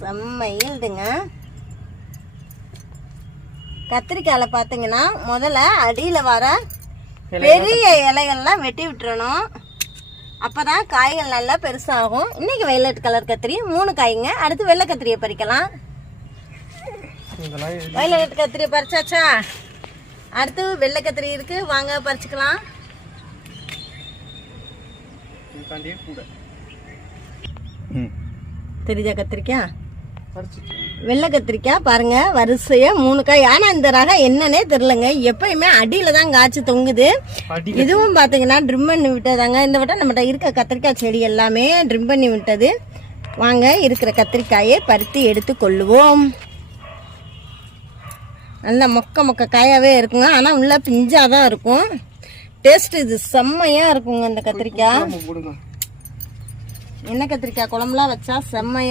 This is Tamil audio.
செம்மையில்டுங்க. கத்திரிக்காயில் பார்த்தீங்கன்னா முதல்ல அடியில் வர பெரிய இலைகள்லாம் வெட்டி விட்டுறணும். அப்போதான் காய்கள் நல்லா பெருசாகும். இன்னைக்கு வயலட் கலர் கத்திரி 3 காய்ங்க. அடுத்து வெள்ளை கத்திரியை பறிக்கலாம். வயலட் கத்திரியை பறிச்சாச்சா? அடுத்து வெள்ளை கத்திரி இருக்கு, வாங்க பறிச்சுக்கலாம். தெரியுதா கத்திரிக்காய்? வெள்ளை கத்திரிக்காய் பாருங்க, வரிசையா 3 காய். ஆனா இந்த ரகம் என்னன்னே தெரியலங்க. எப்பயுமே அடியில தான் காய்ச்சி தொங்குது. இதுவும் பாத்தீங்கன்னா ட்ரிம் பண்ணி விட்டதாங்க. இந்த வட்டம் நம்மகிட்ட இருக்க கத்திரிக்காய் செடி எல்லாமே ட்ரிம் பண்ணி விட்டது. வாங்க இருக்கிற கத்திரிக்காயை பருத்தி எடுத்து கொள்ளுவோம். நல்லா மொக்க காயாவே இருக்குங்க. ஆனா உள்ள பிஞ்சாதான் இருக்கும். டேஸ்ட் இது செம்மையா இருக்குங்க இந்த கத்திரிக்காய். என்ன கத்திரிக்காய் குழம்புலாம் வச்சா செம்மையா